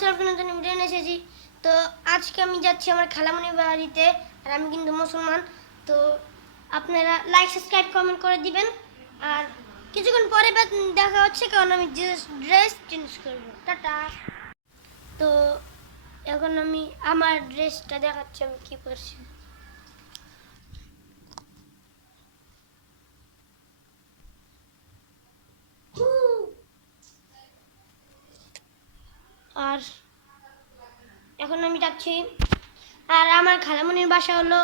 বছর নতুন ভিডিও নিয়ে এসেছি। তো আজকে আমি যাচ্ছি আমার খালামণির বাড়িতে, আর আমি কিন্তু মুসলমান। তো আপনারা লাইক সাবস্ক্রাইব কমেন্ট করে দিবেন। আর কিছুক্ষণ পরে দেখা হচ্ছে, কারণ আমি ড্রেস চেঞ্জ করব। টাটা। তো এখন আমি আমার ড্রেসটা দেখাচ্ছি আমি কি করছি। আর এখন আমি যাচ্ছি, আর আমার খালামণির বাসা হলো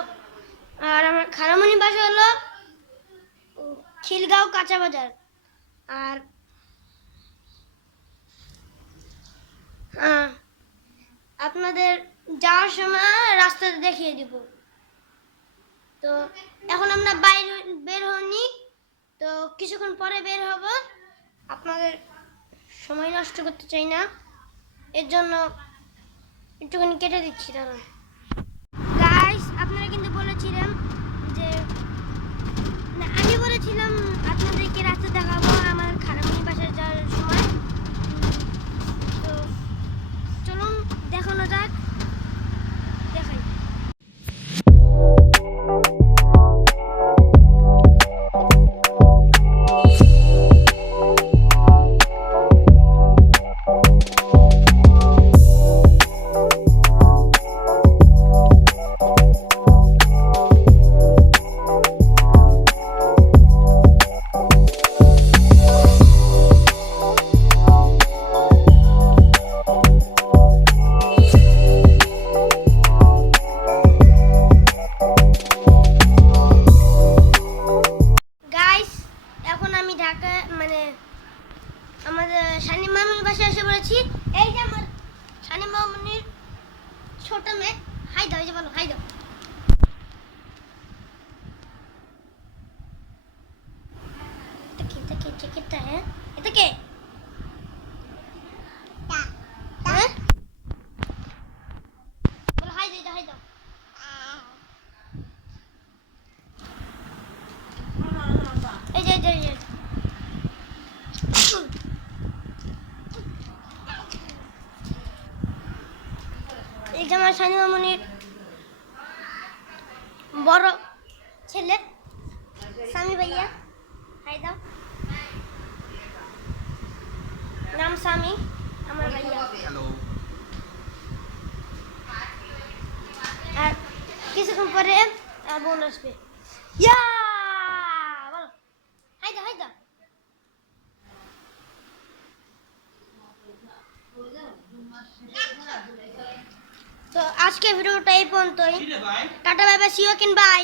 খিলগাঁও কাঁচা বাজার। আর আপনাদের যাওয়ার সময় রাস্তাতে দেখিয়ে দিব। তো এখন আমরা বের হইনি, তো কিছুক্ষণ পরে বের হব। আপনাদের সময় নষ্ট করতে চাই না, এর জন্য একটুখানি কেটে দিচ্ছি। দাঁড়ান গাইস, আপনারা কিন্তু বলেছিলেন যে আমি বলেছিলাম আপনাদেরকে রাস্তা দেখাবো আমার খালামণির বাসায় যাওয়ার সময়। তো চলুন দেখানো যাক, দেখাই। ঢাকা আমাদের শানি মামুনির বাসায় এসে পড়েছি। এই যে আমার শানি মামুনির ছোট মেয়ে। হাই দাও, এই যে বলো হাই দাও। এটা কে? হ্যাঁ বলো হাই দাও, হাই দাও। এই যে এই যে আমার শানি মামুনির বড় ছেলে সামি ভাইয়া। হাই দাও। নাম সামি, আমার ভাইয়া। আর কিছুক্ষণ পরে বোন আসবে। ইয়া বলো হাই দাও, হাই দাও। তো আজকে ভিডিওটা এই পর্যন্তই। Tata bye bye, see you, by.